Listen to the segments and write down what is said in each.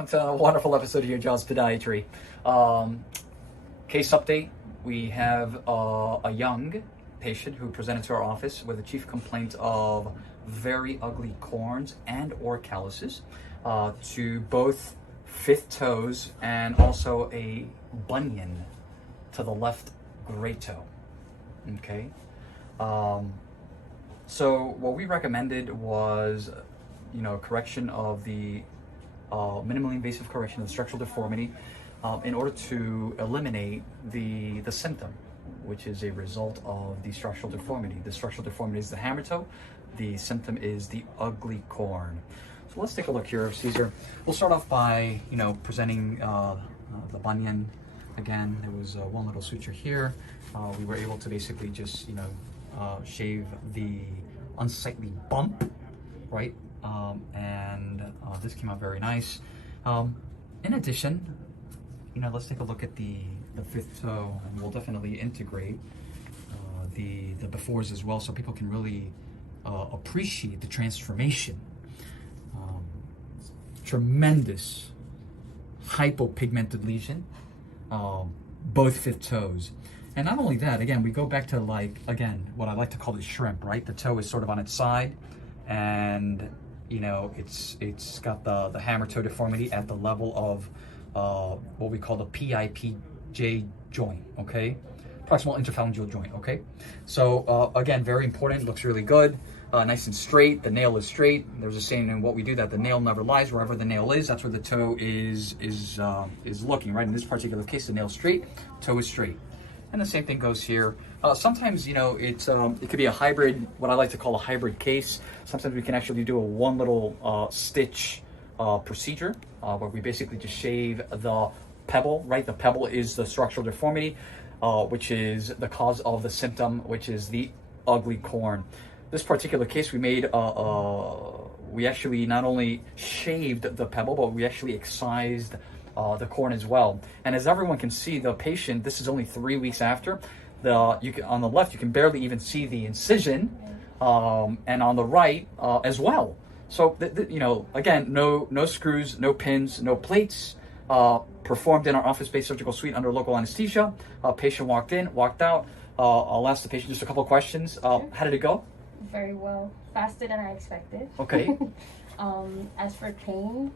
welcome to a wonderful episode of Your Jaws Podiatry. Case update, we have a young patient who presented to our office with a chief complaint of very ugly corns and or calluses to both fifth toes and also a bunion to the left great toe. Okay. So what we recommended was, correction of the minimally invasive correction of the structural deformity in order to eliminate the symptom, which is a result of the structural deformity. The structural deformity is the hammer toe. The symptom is the ugly corn. So let's take a look here, Caesar. We'll start off by, presenting the bunion. Again, there was one little suture here. We were able to basically just, shave the unsightly bump, right? And this came out very nice. In addition, let's take a look at the fifth toe, and we'll definitely integrate the befores as well, so people can really appreciate the transformation. Tremendous hypopigmented lesion, both fifth toes. And not only that, again, we go back to what I like to call the shrimp, right? The toe is sort of on its side, and it's got the hammer toe deformity at the level of what we call the PIPJ joint, okay? Proximal interphalangeal joint, okay? So again, very important, looks really good, nice and straight. The nail is straight. There's a saying in what we do that the nail never lies. Wherever the nail is, that's where the toe is looking, right? In this particular case, the nail's straight, toe is straight. And the same thing goes here. Sometimes, it could be a hybrid, what I like to call a hybrid case. Sometimes we can actually do a one little stitch procedure where we basically just shave the pebble, right? The pebble is the structural deformity, which is the cause of the symptom, which is the ugly corn. This particular case, we actually not only shaved the pebble, but we actually excised the corn as well. And as everyone can see, the patient, this is only 3 weeks after. On the left, you can barely even see the incision, and on the right as well. So, again, no screws, no pins, no plates. Performed in our office-based surgical suite under local anesthesia. Patient walked in, walked out. I'll ask the patient just a couple of questions. How did it go? Very well. Faster than I expected. Okay. As for pain,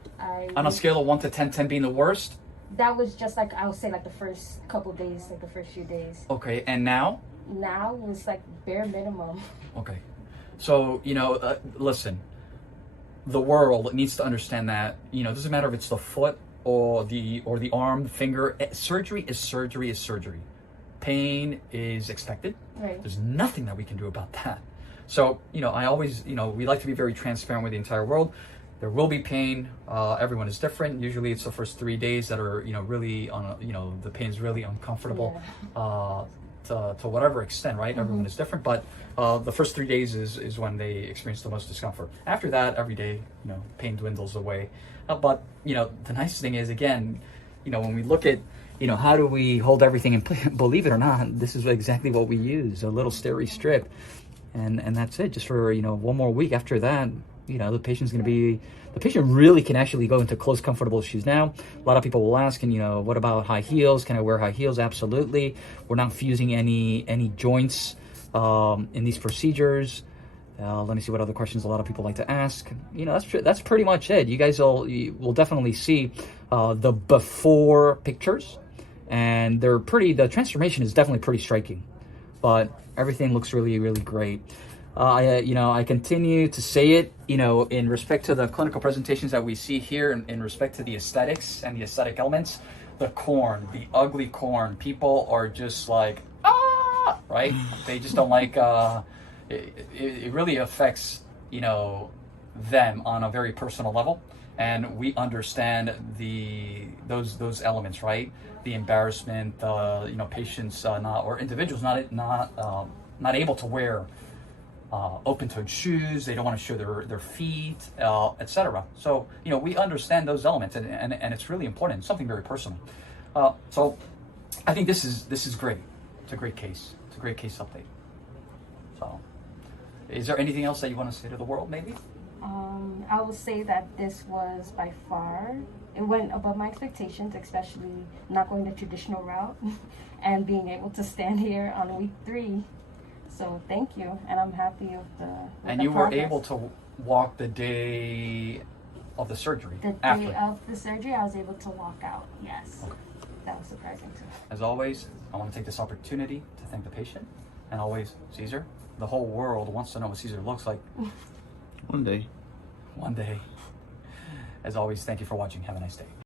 on a scale of 1 to 10, 10 being the worst? That was just I would say the first couple of days, the first few days. Okay, and now? Now it was bare minimum. Okay. So, listen, the world needs to understand that, it doesn't matter if it's the foot or the arm, the finger. Surgery is surgery is surgery. Pain is expected. Right. There's nothing that we can do about that. So, I always, we like to be very transparent with the entire world. There will be pain. Everyone is different. Usually it's the first 3 days that are, really the pain is really uncomfortable, to whatever extent, right? Mm-hmm. Everyone is different, but the first 3 days is when they experience the most discomfort. After that, every day, pain dwindles away. But, the nice thing is, again, when we look at, how do we hold everything in, believe it or not, this is exactly what we use, a little steri strip. And that's it, just for, one more week. After that, the patient really can actually go into close, comfortable shoes now. A lot of people will ask, what about high heels? Can I wear high heels? Absolutely. We're not fusing any joints in these procedures. Let me see what other questions a lot of people like to ask. That's pretty much it. You guys will definitely see the before pictures, and the transformation is definitely pretty striking. But everything looks really, really great. I continue to say it, in respect to the clinical presentations that we see here, in respect to the aesthetics and the aesthetic elements, the corn, the ugly corn, people are just like, right? They just don't like, it really affects, them on a very personal level. And we understand those elements, right? The embarrassment, patients or individuals not able to wear open-toed shoes. They don't want to show their feet, etc. So we understand those elements, and it's really important. It's something very personal. So I think this is great. It's a great case. It's a great case update. So, is there anything else that you want to say to the world, maybe? I would say that this was by far it went above my expectations, especially not going the traditional route and being able to stand here on week 3. So thank you, and I'm happy with the And the you were progress. able to walk the day of the surgery. The after. day of the surgery, I was able to walk out. Yes, Okay. that was surprising too. As always, I want to take this opportunity to thank the patient, and always, Caesar. The whole world wants to know what Caesar looks like One day. one day. As always, thank you for watching. Have a nice day.